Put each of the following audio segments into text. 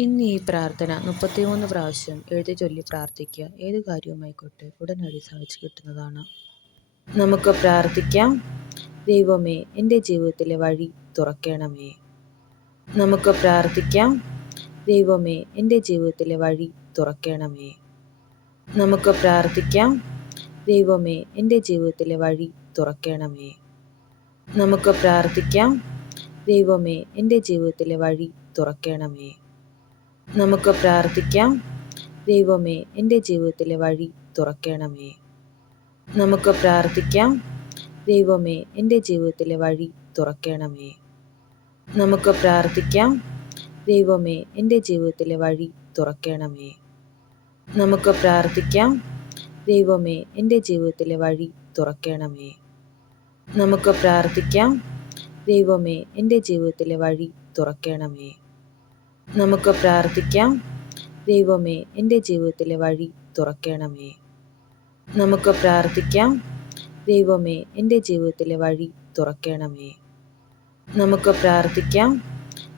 ഇന്ന് ഈ പ്രാർത്ഥന 33 പ്രാവശ്യം എഴുതി ചൊല്ലി പ്രാർത്ഥിക്കുക. ഏത് കാര്യവുമായിക്കോട്ടെ ഉടനടി സാധിച്ചു കിട്ടുന്നതാണ്. നമുക്ക് പ്രാർത്ഥിക്കാം. ദൈവമേ, എൻ്റെ ജീവിതത്തിലെ വഴി തുറക്കണമേ. നമുക്ക് പ്രാർത്ഥിക്കാം. ദൈവമേ, എൻ്റെ ജീവിതത്തിലെ വഴി തുറക്കണമേ. നമുക്ക് പ്രാർത്ഥിക്കാം. ദൈവമേ, എൻ്റെ ജീവിതത്തിലെ വഴി തുറക്കണമേ. നമുക്ക് പ്രാർത്ഥിക്കാം. ദൈവമേ, എൻ്റെ ജീവിതത്തിലെ വഴി തുറക്കണമേ. നമുക്ക് പ്രാർത്ഥിക്കാം. ദൈവമേ, എൻ്റെ ജീവിതത്തിലെ വഴി തുറക്കണമേ. നമുക്ക് പ്രാർത്ഥിക്കാം. ദൈവമേ, എൻ്റെ ജീവിതത്തിലെ വഴി തുറക്കണമേ. നമുക്ക് പ്രാർത്ഥിക്കാം. ദൈവമേ, എൻ്റെ ജീവിതത്തിലെ വഴി തുറക്കണമേ. നമുക്ക് പ്രാർത്ഥിക്കാം. ദൈവമേ, എൻ്റെ ജീവിതത്തിലെ വഴി തുറക്കണമേ. നമുക്ക് പ്രാർത്ഥിക്കാം. ദൈവമേ, എൻ്റെ ജീവിതത്തിലെ വഴി തുറക്കണമേ. നമുക്ക് പ്രാർത്ഥിക്കാം. ദൈവമേ, എൻ്റെ ജീവിതത്തിലെ വഴി തുറക്കണമേ. നമുക്ക് പ്രാർത്ഥിക്കാം. ദൈവമേ, എൻ്റെ ജീവിതത്തിലെ വഴി തുറക്കണമേ. നമുക്ക് പ്രാർത്ഥിക്കാം.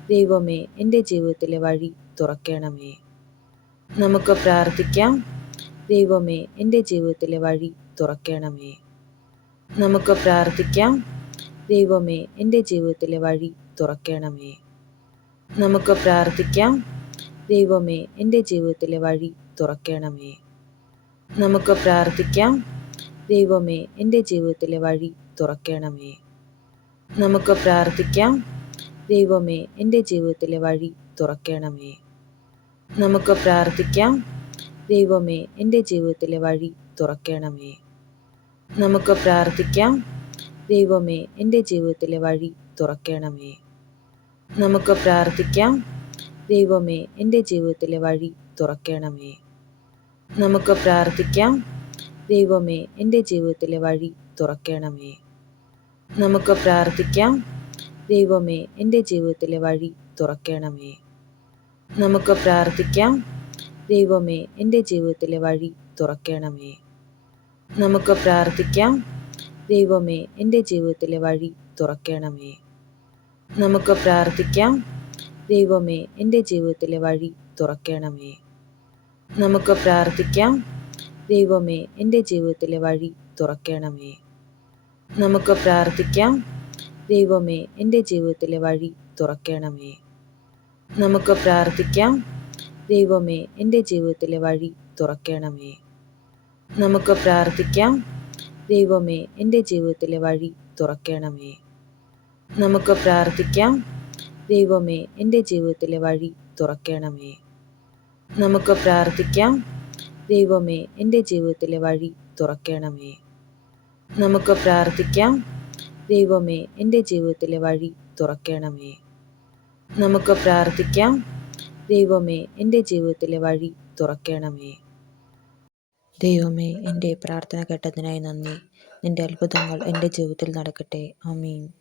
ദൈവമേ, എൻ്റെ ജീവിതത്തിലെ വഴി തുറക്കണമേ. നമുക്ക് പ്രാർത്ഥിക്കാം. ദൈവമേ, എൻ്റെ ജീവിതത്തിലെ വഴി തുറക്കണമേ. നമുക്ക് പ്രാർത്ഥിക്കാം. ദൈവമേ, എൻ്റെ ജീവിതത്തിലെ വഴി തുറക്കണമേ. നമുക്ക് പ്രാർത്ഥിക്കാം. ദൈവമേ, എൻ്റെ ജീവിതത്തിലെ വഴി തുറക്കണമേ. നമുക്ക് പ്രാർത്ഥിക്കാം. ദൈവമേ, എൻ്റെ ജീവിതത്തിലെ വഴി തുറക്കണമേ. നമുക്ക് പ്രാർത്ഥിക്കാം. ദൈവമേ, എൻ്റെ ജീവിതത്തിലെ വഴി തുറക്കണമേ. നമുക്ക് പ്രാർത്ഥിക്കാം. ദൈവമേ, എൻ്റെ ജീവിതത്തിലെ വഴി തുറക്കണമേ. നമുക്ക് പ്രാർത്ഥിക്കാം. ദൈവമേ, എൻ്റെ ജീവിതത്തിലെ വഴി തുറക്കണമേ. നമുക്ക് പ്രാർത്ഥിക്കാം. ദൈവമേ, എൻ്റെ ജീവിതത്തിലെ വഴി തുറക്കണമേ. നമുക്ക് പ്രാർത്ഥിക്കാം. ദൈവമേ, എൻ്റെ ജീവിതത്തിലെ വഴി തുറക്കണമേ. നമുക്ക് പ്രാർത്ഥിക്കാം. ദൈവമേ, എൻ്റെ ജീവിതത്തിലെ വഴി തുറക്കണമേ. നമുക്ക് പ്രാർത്ഥിക്കാം. ദൈവമേ, എൻ്റെ ജീവിതത്തിലെ വഴി തുറക്കണമേ. നമുക്ക് പ്രാർത്ഥിക്കാം. ദൈവമേ, എൻ്റെ ജീവിതത്തിലെ വഴി തുറക്കണമേ. നമുക്ക് പ്രാർത്ഥിക്കാം. ദൈവമേ, എൻ്റെ ജീവിതത്തിലെ വഴി തുറക്കണമേ. നമുക്ക് പ്രാർത്ഥിക്കാം. ദൈവമേ, എൻ്റെ ജീവിതത്തിലെ വഴി തുറക്കണമേ. നമുക്ക് പ്രാർത്ഥിക്കാം. ദൈവമേ, എൻ്റെ ജീവിതത്തിലെ വഴി തുറക്കണമേ. നമുക്ക് പ്രാർത്ഥിക്കാം. ദൈവമേ, എൻ്റെ ജീവിതത്തിലെ വഴി തുറക്കണമേ. നമുക്ക് പ്രാർത്ഥിക്കാം. ദൈവമേ, എൻ്റെ ജീവിതത്തിലെ വഴി തുറക്കണമേ. നമുക്ക് പ്രാർത്ഥിക്കാം. ദൈവമേ, എൻ്റെ ജീവിതത്തിലെ വഴി തുറക്കണമേ. നമുക്ക് പ്രാർത്ഥിക്കാം. ദൈവമേ, എൻ്റെ ജീവിതത്തിലെ വഴി തുറക്കണമേ. നമുക്ക് പ്രാർത്ഥിക്കാം. ദൈവമേ, എൻ്റെ ജീവിതത്തിലെ വഴി തുറക്കണമേ. നമുക്ക് പ്രാർത്ഥിക്കാം. ദൈവമേ, എൻ്റെ ജീവിതത്തിലെ വഴി തുറക്കണമേ. ദൈവമേ, എൻ്റെ പ്രാർത്ഥന കേട്ടതിനായി നന്ദി. നിന്റെ അത്ഭുതങ്ങൾ എൻ്റെ ജീവിതത്തിൽ നടക്കട്ടെ. ആമീൻ.